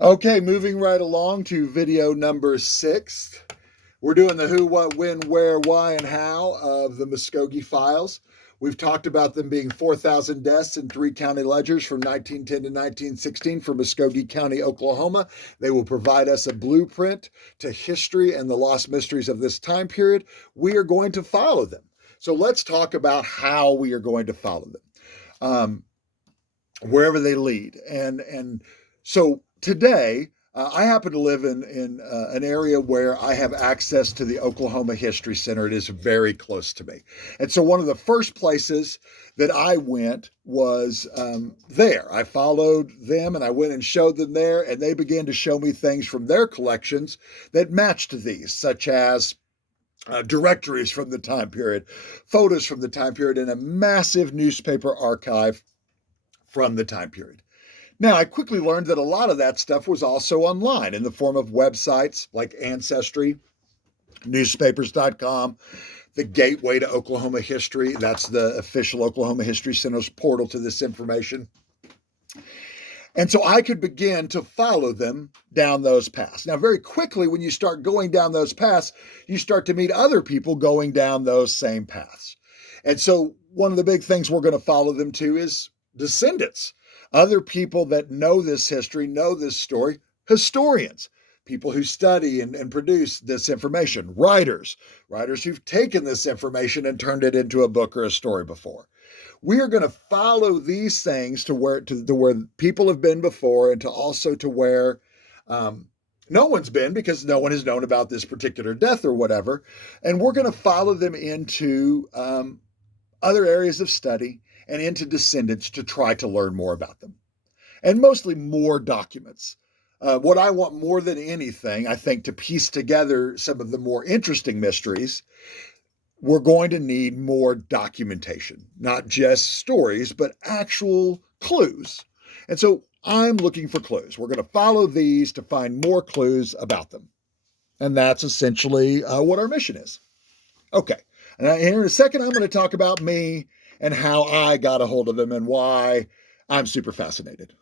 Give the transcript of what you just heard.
Okay, moving right along to video number 6. We're doing the who, what, when, where, why, and how of the Muskogee files. We've talked about them being 4,000 deaths in 3 county ledgers from 1910 to 1916 for Muskogee County, Oklahoma. They will provide us a blueprint to history and the lost mysteries of this time period. We are going to follow them. So let's talk about how we are going to follow them, wherever they lead. And so today, I happen to live in an area where I have access to the Oklahoma History Center. It is very close to me. And so one of the first places that I went was there. I followed them and I went and showed them there, and they began to show me things from their collections that matched these, such as directories from the time period, photos from the time period, and a massive newspaper archive from the time period. Now, I quickly learned that a lot of that stuff was also online in the form of websites like Ancestry, newspapers.com, the Gateway to Oklahoma History. That's the official Oklahoma History Center's portal to this information. And so I could begin to follow them down those paths. Now, very quickly, when you start going down those paths, you start to meet other people going down those same paths. And so one of the big things we're going to follow them to is descendants, other people that know this history, know this story, historians, people who study and produce this information, writers who've taken this information and turned it into a book or a story before. We are going to follow these things to where people have been before, and to also to where no one's been, because no one has known about this particular death or whatever. And we're going to follow them into other areas of study and into descendants to try to learn more about them, and mostly more documents. What I want more than anything, I think, to piece together some of the more interesting mysteries, we're going to need more documentation, not just stories, but actual clues. And so I'm looking for clues. We're going to follow these to find more clues about them. And that's essentially what our mission is. Okay. And here in a second, I'm going to talk about me and how I got a hold of them and why I'm super fascinated.